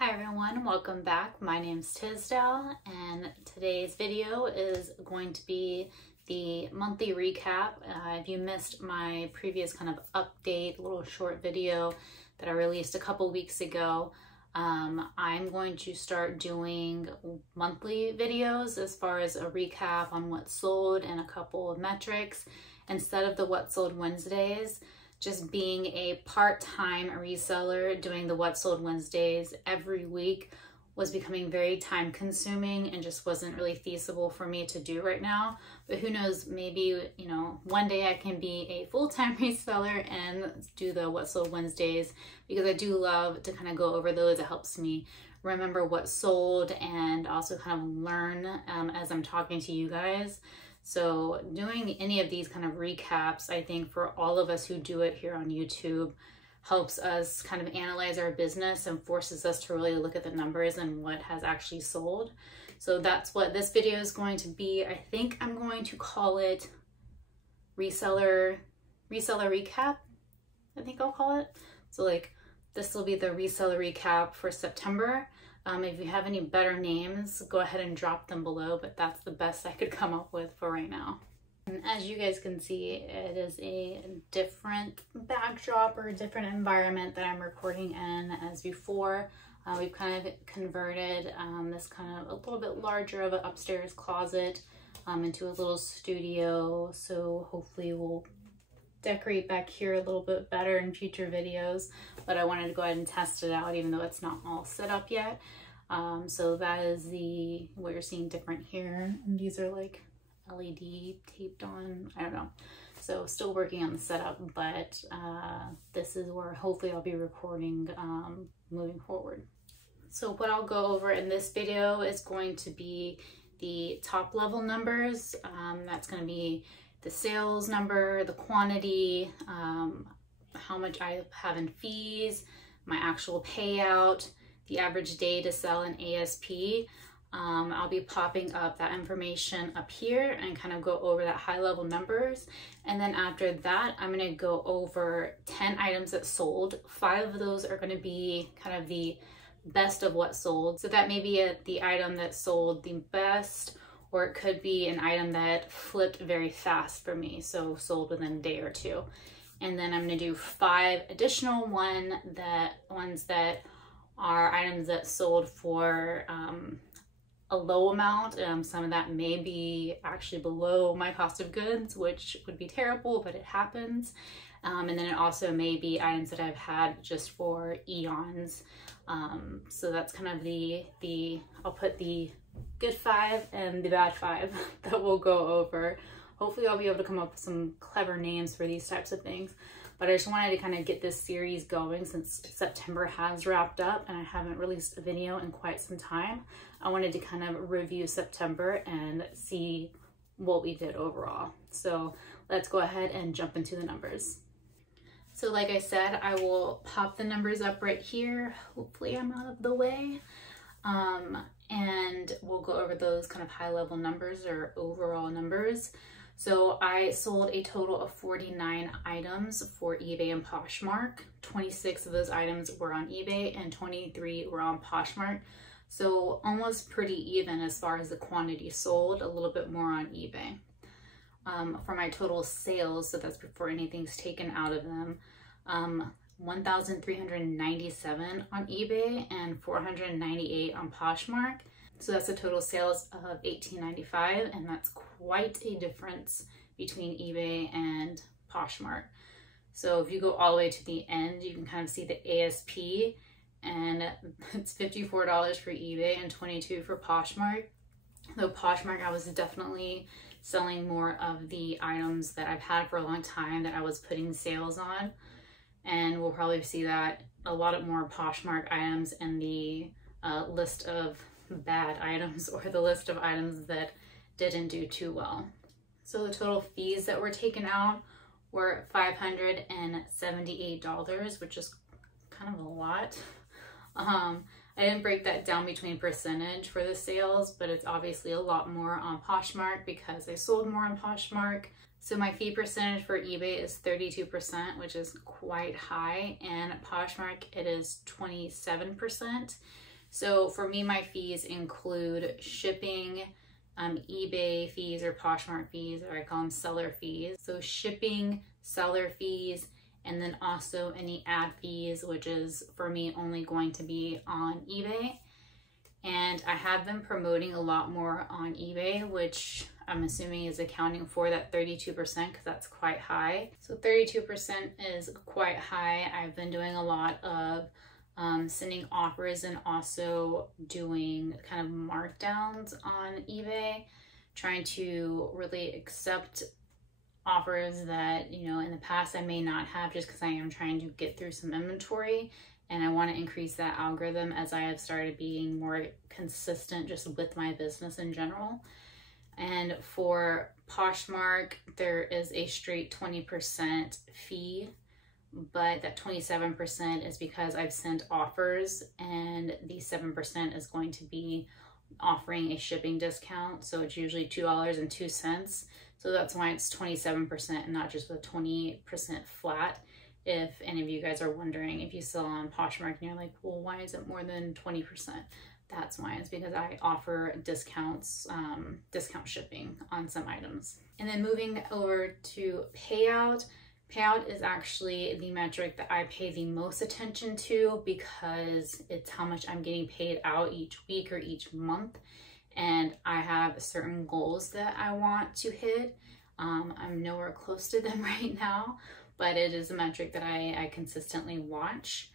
Hi everyone, welcome back. My name's Tisdale and today's video is going to be the monthly recap. If you missed my previous kind of update, little short video that I released a couple weeks ago, I'm going to start doing monthly videos as far as a recap on what sold and a couple of metrics instead of the What Sold Wednesdays. Just being a part-time reseller doing the What Sold Wednesdays every week was becoming very time consuming and just wasn't really feasible for me to do right now. But who knows, maybe, one day I can be a full-time reseller and do the What Sold Wednesdays, because I do love to kind of go over those. It helps me remember what sold and also kind of learn as I'm talking to you guys. So doing any of these kind of recaps, I think for all of us who do it here on YouTube, helps us kind of analyze our business and forces us to really look at the numbers and what has actually sold. So that's what this video is going to be. I think I'm going to call it Reseller Recap, I think I'll call it. So like this will be the Reseller Recap for September. If you have any better names, go ahead and drop them below, but that's the best I could come up with for right now. And as you guys can see, it is a different backdrop or a different environment that I'm recording in as before. We've kind of converted this kind of a little bit larger of an upstairs closet into a little studio. So hopefully we'll decorate back here a little bit better in future videos, but I wanted to go ahead and test it out even though it's not all set up yet. So that is what you're seeing different here, and these are like LED taped on, I don't know. So still working on the setup, but this is where hopefully I'll be recording moving forward. So what I'll go over in this video is going to be the top level numbers. That's going to be the sales number, the quantity, how much I have in fees, my actual payout, the average day to sell in ASP. I'll be popping up that information up here and kind of go over that high level numbers. And then after that, I'm going to go over 10 items that sold. 5 of those are going to be kind of the best of what sold. So that may be the item that sold the best, or it could be an item that flipped very fast for me, so sold within a day or two. And then I'm going to do 5 additional ones that are items that sold for a low amount. Some of that may be actually below my cost of goods, which would be terrible, but it happens. And then it also may be items that I've had just for eons. So that's kind of I'll put the good 5 and the bad 5 that we'll go over. Hopefully I'll be able to come up with some clever names for these types of things. But I just wanted to kind of get this series going since September has wrapped up and I haven't released a video in quite some time. I wanted to kind of review September and see what we did overall. So let's go ahead and jump into the numbers. So like I said, I will pop the numbers up right here. Hopefully I'm out of the way. And we'll go over those kind of high level numbers or overall numbers. So I sold a total of 49 items for eBay and Poshmark. 26 of those items were on eBay and 23 were on Poshmark. So almost pretty even as far as the quantity sold, a little bit more on eBay. For my total sales, so that's before anything's taken out of them, 1,397 on eBay and 498 on Poshmark. So that's a total sales of $18.95, and that's quite a difference between eBay and Poshmark. So if you go all the way to the end, you can kind of see the ASP, and it's $54 for eBay and $22 for Poshmark. Though Poshmark, I was definitely selling more of the items that I've had for a long time that I was putting sales on. And we'll probably see that a lot more Poshmark items in the list of bad items or the list of items that didn't do too well. So the total fees that were taken out were $578, which is kind of a lot. I didn't break that down between percentage for the sales, but it's obviously a lot more on Poshmark because I sold more on Poshmark. So my fee percentage for eBay is 32%, which is quite high, and at Poshmark it is 27%. So for me, my fees include shipping, eBay fees or Poshmark fees, or I call them seller fees. So shipping, seller fees, and then also any ad fees, which is for me only going to be on eBay. And I have been promoting a lot more on eBay, which I'm assuming is accounting for that 32% because that's quite high. So 32% is quite high. I've been doing a lot of sending offers and also doing kind of markdowns on eBay, trying to really accept offers that, you know, in the past I may not have, just because I am trying to get through some inventory, and I want to increase that algorithm as I have started being more consistent just with my business in general. And for Poshmark, there is a straight 20% fee, but that 27% is because I've sent offers, and the 7% is going to be offering a shipping discount. So it's usually $2.02. So that's why it's 27% and not just with 20% flat. If any of you guys are wondering, if you sell on Poshmark and you're like, well, why is it more than 20%? That's why. It's because I offer discounts, discount shipping on some items. And then moving over to payout. Payout is actually the metric that I pay the most attention to because it's how much I'm getting paid out each week or each month. And I have certain goals that I want to hit. I'm nowhere close to them right now, but it is a metric that I consistently watch.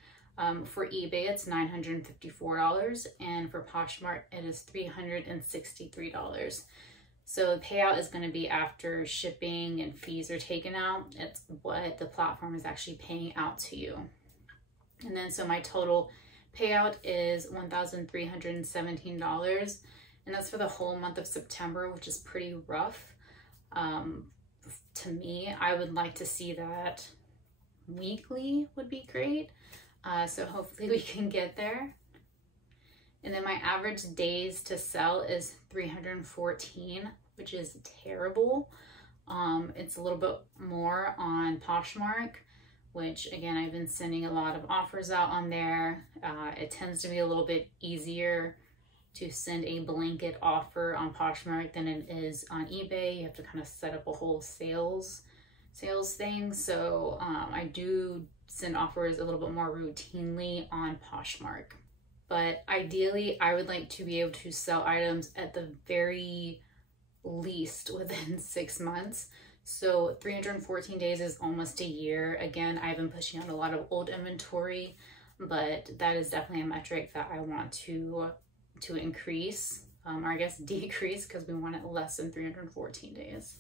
For eBay, it's $954, and for Poshmark, it is $363. So the payout is going to be after shipping and fees are taken out. It's what the platform is actually paying out to you. And then so my total payout is $1,317, and that's for the whole month of September, which is pretty rough. To me, I would like to see that weekly would be great. So hopefully we can get there. And then my average days to sell is 314, which is terrible. It's a little bit more on Poshmark, which again, I've been sending a lot of offers out on there. It tends to be a little bit easier to send a blanket offer on Poshmark than it is on eBay. You have to kind of set up a whole sales thing. So I do send offers a little bit more routinely on Poshmark. But ideally, I would like to be able to sell items at the very least within 6 months. So 314 days is almost a year. Again, I've been pushing out a lot of old inventory, but that is definitely a metric that I want to increase, or I guess decrease, because we want it less than 314 days.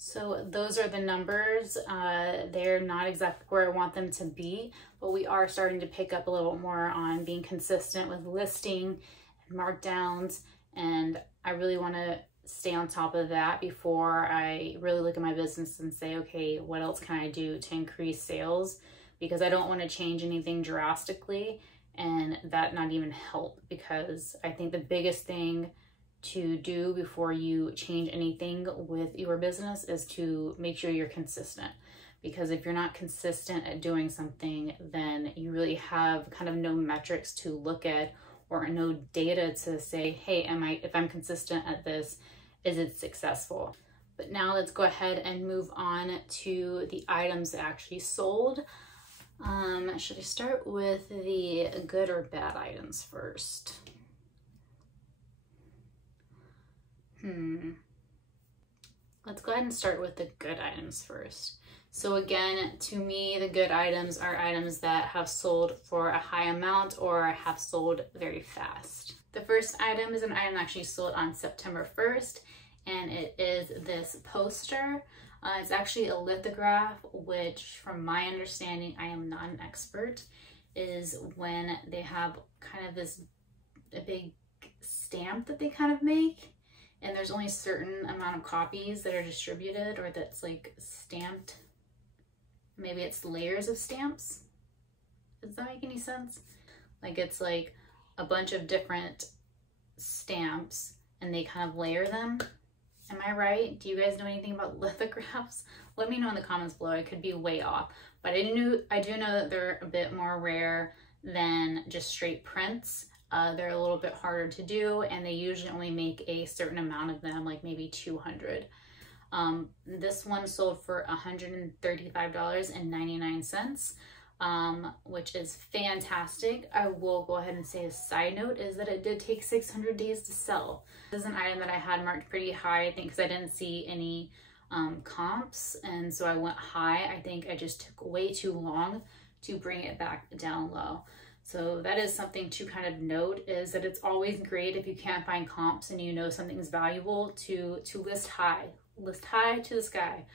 So those are the numbers. They're not exactly where I want them to be, but we are starting to pick up a little bit more on being consistent with listing and markdowns. And I really want to stay on top of that before I really look at my business and say, okay, what else can I do to increase sales? Because I don't want to change anything drastically and that not even help, because I think the biggest thing to do before you change anything with your business is to make sure you're consistent. Because if you're not consistent at doing something, then you really have kind of no metrics to look at or no data to say, hey, if I'm consistent at this, is it successful? But now let's go ahead and move on to the items that actually sold. Should I start with the good or bad items first? Let's go ahead and start with the good items first. So again, to me, the good items are items that have sold for a high amount or have sold very fast. The first item is an item actually sold on September 1st, and it is this poster. It's actually a lithograph, which from my understanding, I am not an expert, is when they have kind of a big stamp that they kind of make. And there's only a certain amount of copies that are distributed or that's like stamped. Maybe it's layers of stamps. Does that make any sense? Like it's like a bunch of different stamps and they kind of layer them. Am I right? Do you guys know anything about lithographs? Let me know in the comments below. I could be way off. But I do know that they're a bit more rare than just straight prints. They're a little bit harder to do, and they usually only make a certain amount of them, like maybe 200. This one sold for $135.99, which is fantastic. I will go ahead and say a side note is that it did take 600 days to sell. This is an item that I had marked pretty high, I think, because I didn't see any comps, and so I went high. I think I just took way too long to bring it back down low. So that is something to kind of note, is that it's always great if you can't find comps and you know something's valuable to list high to the sky,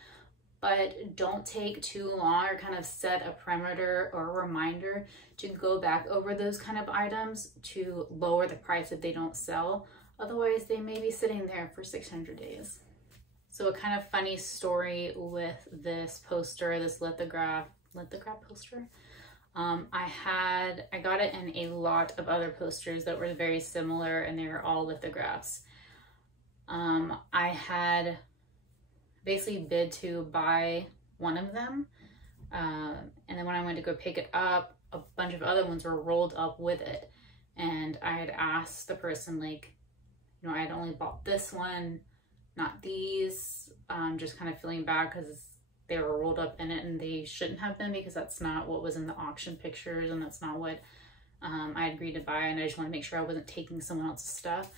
but don't take too long, or kind of set a perimeter or a reminder to go back over those kind of items to lower the price if they don't sell. Otherwise, they may be sitting there for 600 days. So a kind of funny story with this poster, this lithograph poster. I got it in a lot of other posters that were very similar, and they were all lithographs. I had basically bid to buy one of them, and then when I went to go pick it up, a bunch of other ones were rolled up with it, and I had asked the person, like, you know, I had only bought this one, not these, just kind of feeling bad because they were rolled up in it and they shouldn't have been, because that's not what was in the auction pictures, and that's not what I agreed to buy, and I just want to make sure I wasn't taking someone else's stuff.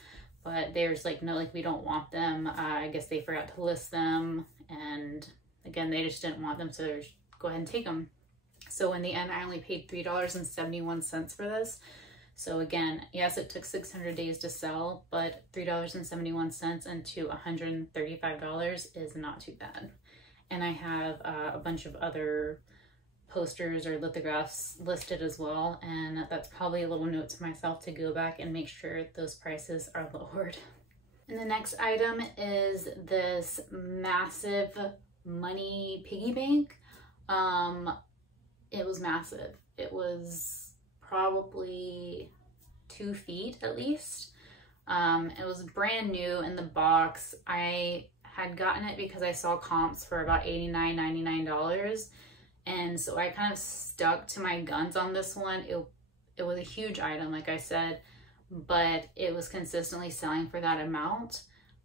But they were just like, no, like, we don't want them. I guess they forgot to list them, and again, they just didn't want them, so just go ahead and take them. So in the end, I only paid $3.71 for this. So again, yes, it took 600 days to sell, but $3.71 into $135 is not too bad. And I have a bunch of other posters or lithographs listed as well, and that's probably a little note to myself to go back and make sure those prices are lowered. And the next item is this massive money piggy bank. It was massive. It was probably 2 feet at least. It was brand new in the box. I had gotten it because I saw comps for about $89, $99. And so I kind of stuck to my guns on this one. It was a huge item, like I said, but it was consistently selling for that amount.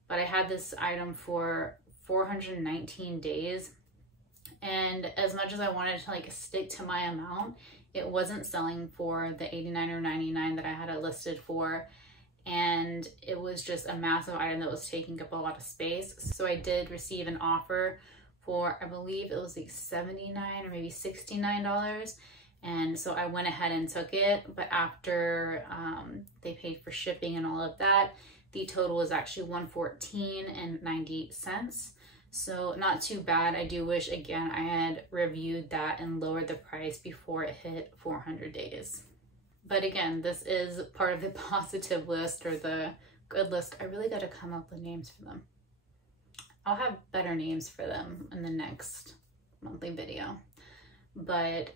But I had this item for 419 days. And as much as I wanted to like stick to my amount, it wasn't selling for the $89 or $99 that I had it listed for. And it was just a massive item that was taking up a lot of space. So I did receive an offer for, I believe it was like $79 or maybe $69. And so I went ahead and took it. But after they paid for shipping and all of that, the total was actually $114.98. So not too bad. I do wish, again, I had reviewed that and lowered the price before it hit 400 days. But again, this is part of the positive list or the good list. I really got to come up with names for them. I'll have better names for them in the next monthly video. But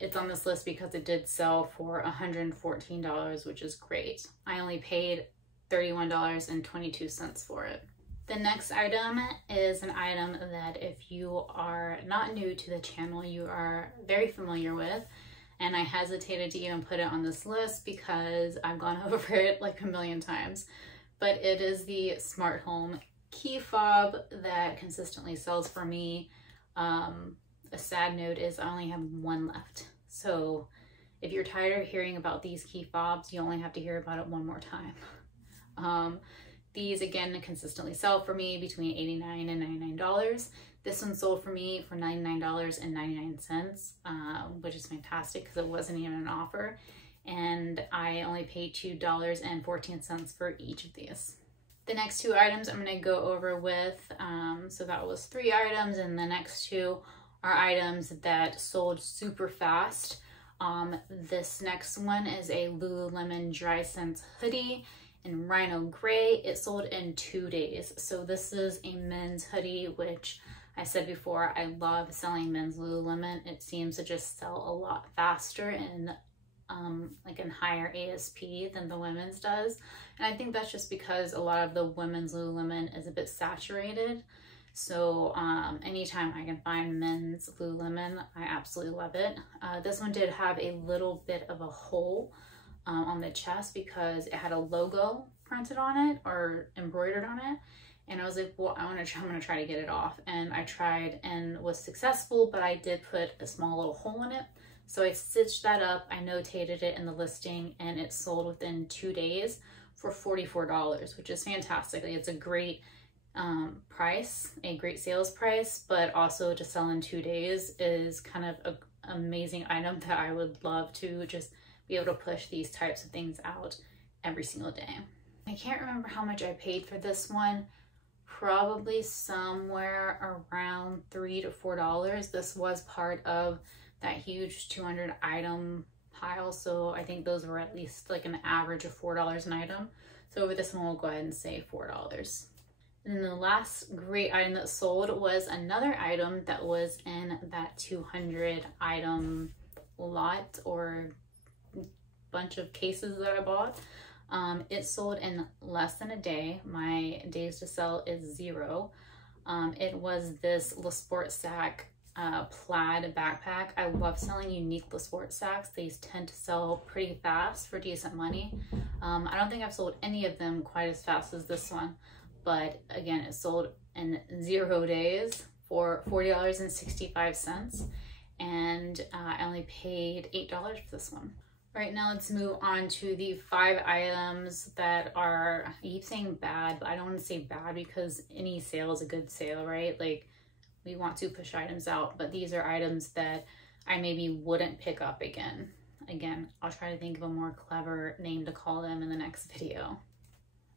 it's on this list because it did sell for $114, which is great. I only paid $31.22 for it. The next item is an item that if you are not new to the channel, you are very familiar with. And I hesitated to even put it on this list because I've gone over it like a million times. But it is the smart home key fob that consistently sells for me. A sad note is I only have one left. So if you're tired of hearing about these key fobs, you only have to hear about it one more time. These again consistently sell for me between $89 and $99. This one sold for me for $99.99, which is fantastic because it wasn't even an offer. And I only paid $2.14 for each of these. The next 2 items I'm going to go over with, so that was 3 items, and the next 2 are items that sold super fast. This next one is a Lululemon Dry Sense hoodie in Rhino Gray. It sold in 2 days. So this is a men's hoodie, which I said before, I love selling men's Lululemon. It seems to just sell a lot faster and like in higher ASP than the women's does. And I think that's just because a lot of the women's Lululemon is a bit saturated. So anytime I can find men's Lululemon, I absolutely love it. This one did have a little bit of a hole on the chest because it had a logo printed on it or embroidered on it. And I was like, well, I'm gonna try to get it off. And I tried and was successful, but I did put a small little hole in it. So I stitched that up, I notated it in the listing, and it sold within 2 days for $44, which is fantastic. Like, it's a great price, a great sales price, but also to sell in 2 days is kind of an amazing item that I would love to just be able to push these types of things out every single day. I can't remember how much I paid for this one. Probably somewhere around $3 to $4. This was part of that huge 200 item pile, so I think those were at least like an average of $4 an item. So over this one, we'll go ahead and say $4. And then the last great item that sold was another item that was in that 200 item lot or bunch of cases that I bought. It sold in less than a day. My days to sell is 0. It was this Le Sport sack plaid backpack. I love selling unique Le Sport sacks. These tend to sell pretty fast for decent money. I don't think I've sold any of them quite as fast as this one, but again, it sold in 0 days for $40.65, and I only paid $8 for this one. Right now, let's move on to the 5 items that are, I keep saying bad, but I don't want to say bad because any sale is a good sale, right? Like, we want to push items out, but these are items that I maybe wouldn't pick up again. Again, I'll try to think of a more clever name to call them in the next video.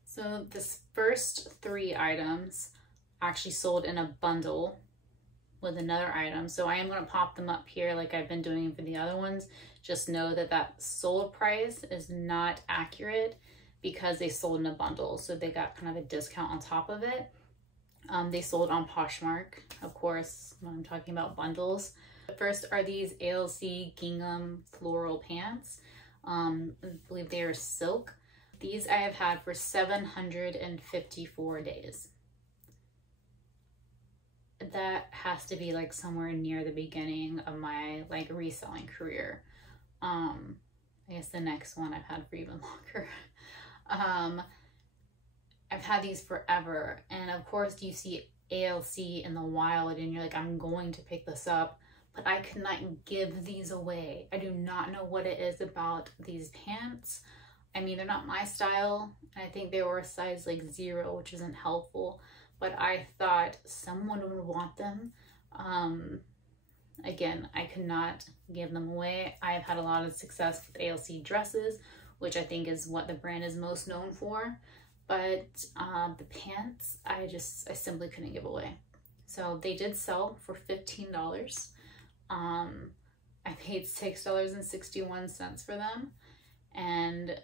So this first 3 items actually sold in a bundle with another item. So I am going to pop them up here like I've been doing for the other ones. Just know that that sold price is not accurate because they sold in a bundle. So they got kind of a discount on top of it. They sold on Poshmark, of course, when I'm talking about bundles. First are these ALC gingham floral pants. I believe they are silk. These I have had for 754 days. That has to be like somewhere near the beginning of my like reselling career. I guess the next one I've had for even longer. I've had these forever, and of course you see ALC in the wild and you're like, I'm going to pick this up, but I could not give these away. I do not know what it is about these pants. I mean, they're not my style. I think they were a size like 0, which isn't helpful, but I thought someone would want them. Again, I could not give them away. I've had a lot of success with ALC dresses, which I think is what the brand is most known for. But the pants, I simply couldn't give away. So they did sell for $15. I paid $6.61 for them, and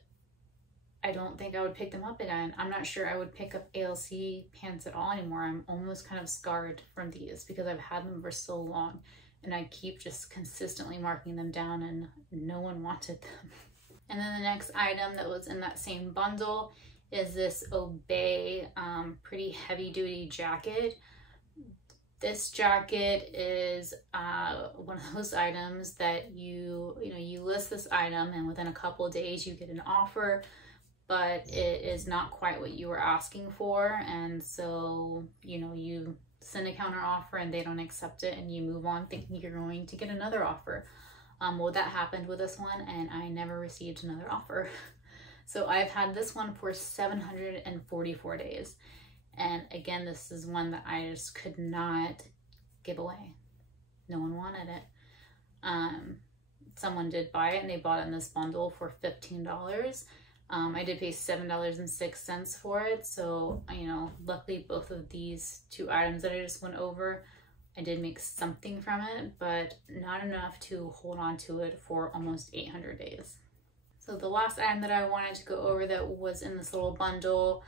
I don't think I would pick them up again. I'm not sure I would pick up ALC pants at all anymore. I'm almost kind of scarred from these because I've had them for so long, and I keep just consistently marking them down, and no one wanted them. And then the next item that was in that same bundle is this Obey pretty heavy duty jacket. This jacket is one of those items that you list this item and within a couple of days you get an offer, but it is not quite what you were asking for, and so you send a counter offer and they don't accept it and you move on thinking you're going to get another offer. Well, that happened with this one and I never received another offer. So I've had this one for 744 days. And again, this is one that I just could not give away. No one wanted it. Someone did buy it and they bought it in this bundle for $15. I did pay $7.06 for it. So, luckily both of these 2 items that I just went over, I did make something from it, but not enough to hold on to it for almost 800 days. So the last item that I wanted to go over that was in this little bundle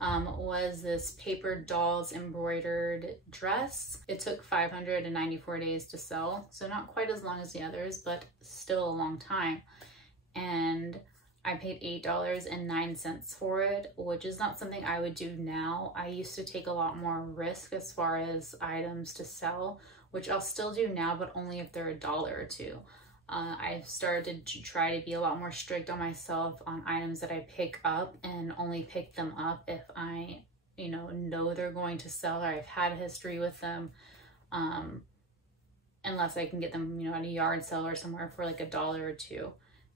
was this paper dolls embroidered dress. It took 594 days to sell, so not quite as long as the others, but still a long time. And I paid $8.09 for it, which is not something I would do now. I used to take a lot more risk as far as items to sell, which I'll still do now, but only if they're $1 or $2. I've started to try to be a lot more strict on myself on items that I pick up, and only pick them up if I, know they're going to sell, or I've had a history with them, unless I can get them, at a yard sale or somewhere for like $1 or $2,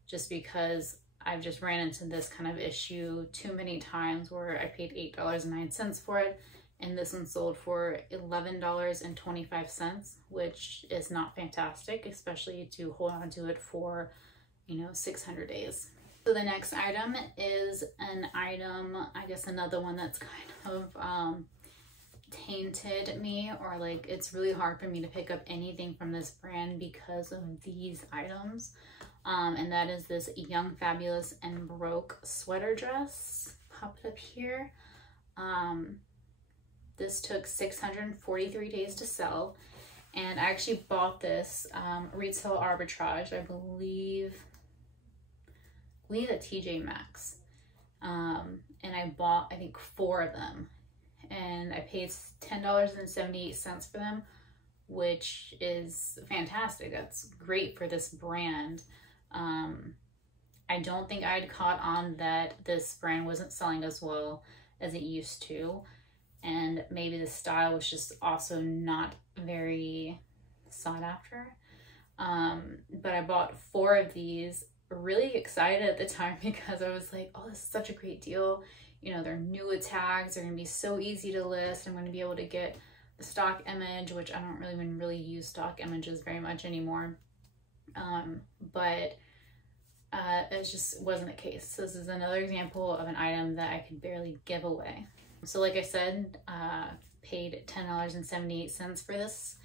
just because I've just ran into this kind of issue too many times where I paid $8.09 for it, and this one sold for $11.25, which is not fantastic, especially to hold on to it for, 600 days. So the next item is an item, I guess another one that's kind of tainted me, or like it's really hard for me to pick up anything from this brand because of these items. And that is this Young, Fabulous, and Broke sweater dress. Pop it up here. This took 643 days to sell, and I actually bought this retail arbitrage, I believe at TJ Maxx, and I bought, I think, 4 of them, and I paid $10.78 for them, which is fantastic. That's great for this brand. I don't think I'd caught on that this brand wasn't selling as well as it used to, and maybe the style was just also not very sought after. But I bought 4 of these, really excited at the time because I was like, oh, this is such a great deal. They're new with tags, they're gonna be so easy to list. I'm gonna be able to get the stock image, which I don't really use stock images very much anymore. But it just wasn't the case. So this is another example of an item that I could barely give away. So like I said, paid $10.78 for this,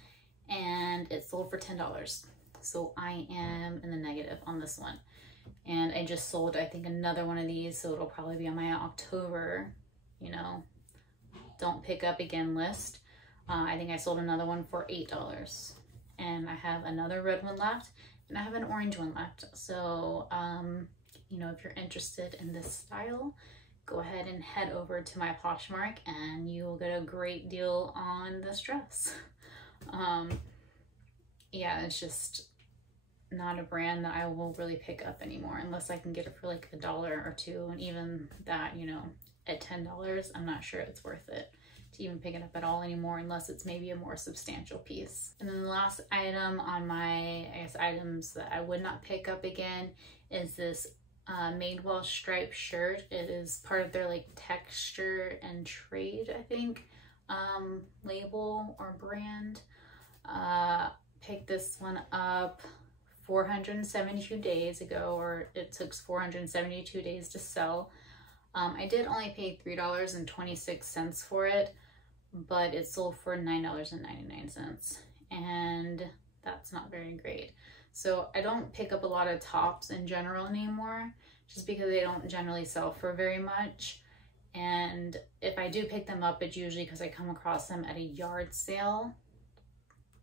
and it sold for $10. So I am in the negative on this one. And I just sold, I think, another one of these, so it'll probably be on my October, don't pick up again list. I think I sold another one for $8. And I have another red one left, and I have an orange one left. So, if you're interested in this style, go ahead and head over to my Poshmark and you will get a great deal on this dress. Yeah, it's just not a brand that I will really pick up anymore unless I can get it for like $1 or $2, and even that, at $10, I'm not sure it's worth it to even pick it up at all anymore, unless it's maybe a more substantial piece. And then the last item on my, items that I would not pick up again is this Madewell striped shirt. It is part of their like texture and trade, I think, label or brand. Picked this one up 472 days ago, or it took 472 days to sell. I did only pay $3.26 for it, but it sold for $9.99, and that's not very great. So I don't pick up a lot of tops in general anymore, just because they don't generally sell for very much. And if I do pick them up, it's usually because I come across them at a yard sale,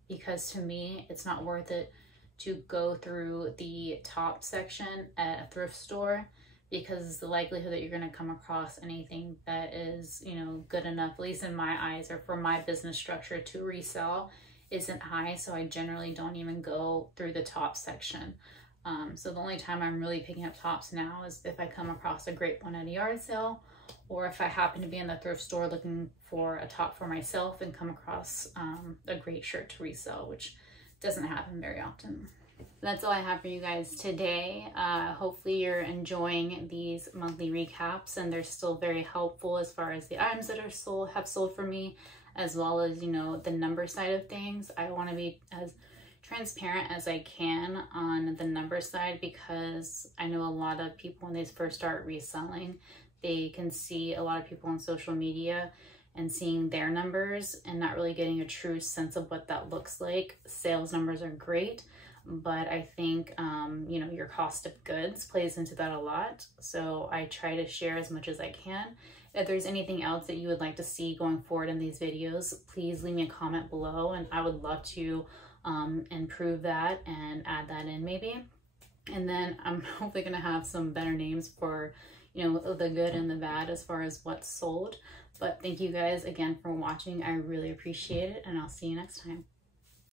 because to me, it's not worth it to go through the top section at a thrift store, because the likelihood that you're going to come across anything that is, good enough, at least in my eyes or for my business structure, to resell isn't high. So I generally don't even go through the top section. So the only time I'm really picking up tops now is if I come across a great one at a yard sale, or if I happen to be in the thrift store looking for a top for myself and come across a great shirt to resell, which doesn't happen very often. That's all I have for you guys today. Hopefully you're enjoying these monthly recaps, and they're still very helpful as far as the items that are have sold for me, as well as, the number side of things. I want to be as transparent as I can on the number side, because I know a lot of people, when they first start reselling, they can see a lot of people on social media and seeing their numbers and not really getting a true sense of what that looks like. Sales numbers are great, but I think, your cost of goods plays into that a lot. So I try to share as much as I can. If there's anything else that you would like to see going forward in these videos, please leave me a comment below, and I would love to improve that and add that in maybe. And then I'm hopefully gonna have some better names for, the good and the bad as far as what's sold. But thank you guys again for watching. I really appreciate it, and I'll see you next time.